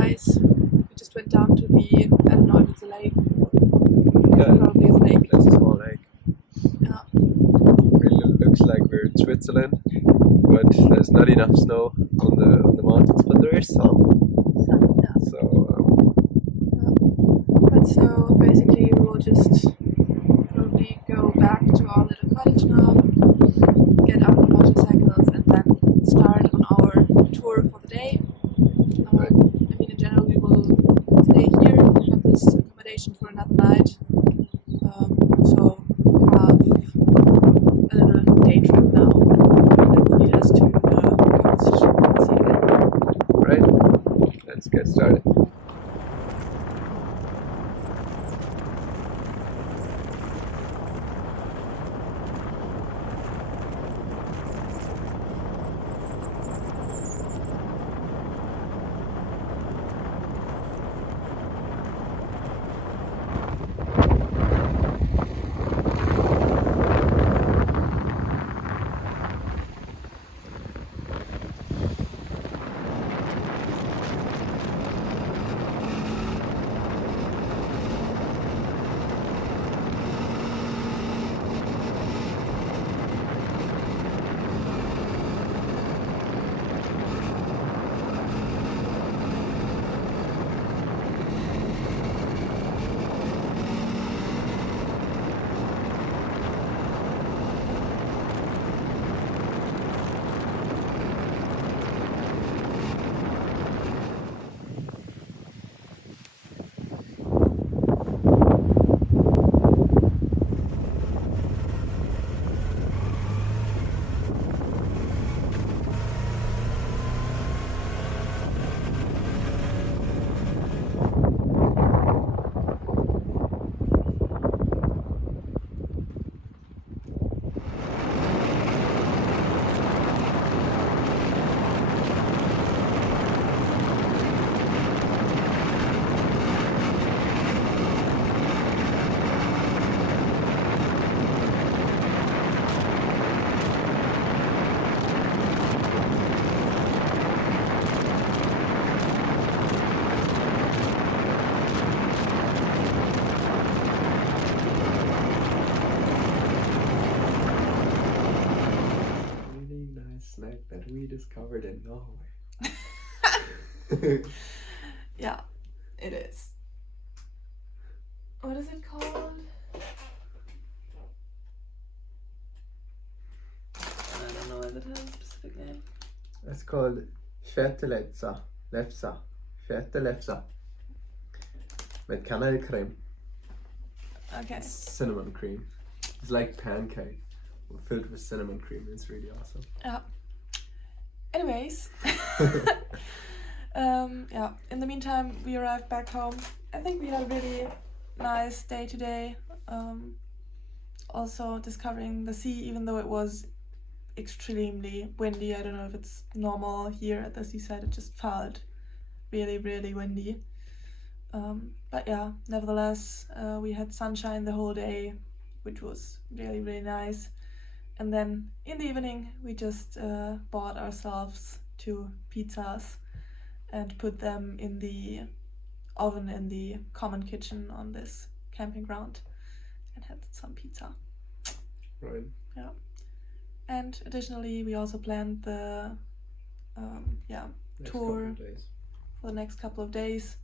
nice. We just went down to the, I don't know if it's a lake. Yeah, Probably is a lake. it's a small lake. Yeah. It looks like we're in Switzerland, but there's not enough snow on the mountains, but there is some. Yeah. So But so basically we will just probably go back to our little cottage now, get our motorcycles and then start on our tour for the day. Right. I mean in general we will stay here, have this accommodation for another night. So we have a little day trip now that will lead us to the coast. See you then. right, let's get started. Snack that we discovered in Norway. Yeah, it is. What is it called? I don't know if it has a specific name. It's called lefsa. Lefsa. With kanelkrem. Okay. Cinnamon cream. It's like pancake filled with cinnamon cream. It's really awesome. Yeah. Anyways. Yeah. In the meantime, we arrived back home. I think we had a really nice day today. Also discovering the sea, even though it was extremely windy. I don't know if it's normal here at the seaside. It just felt really, really windy. But yeah, nevertheless, we had sunshine the whole day, which was really, really nice. And then in the evening, we just bought ourselves 2 pizzas and put them in the oven in the common kitchen on this camping ground and had some pizza. Right. Yeah. And additionally, we also planned the tour for the next couple of days.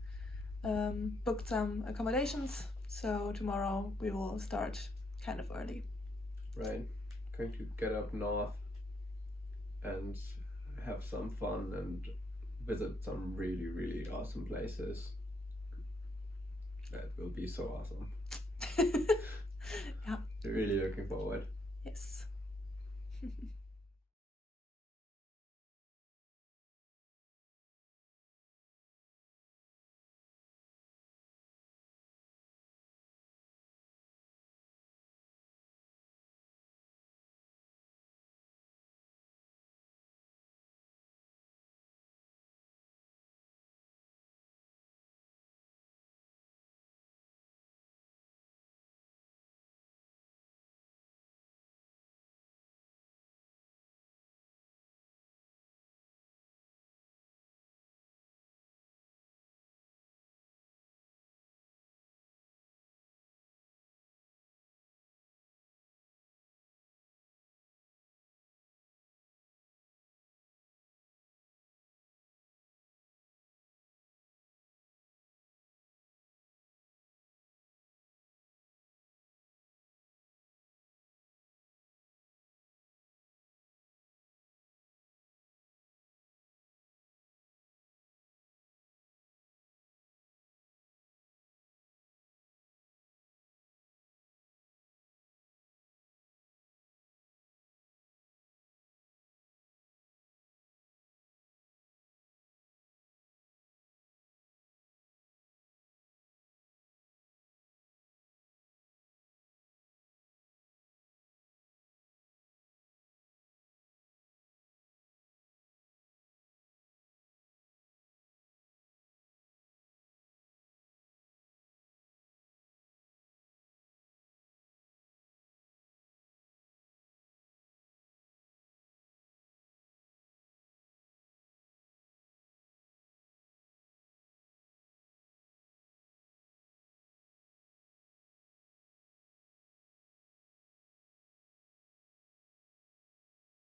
Booked some accommodations, so tomorrow we will start kind of early. Right. Going to get up north and have some fun and visit some really, really awesome places. That will be so awesome. Yeah. Really looking forward. Yes.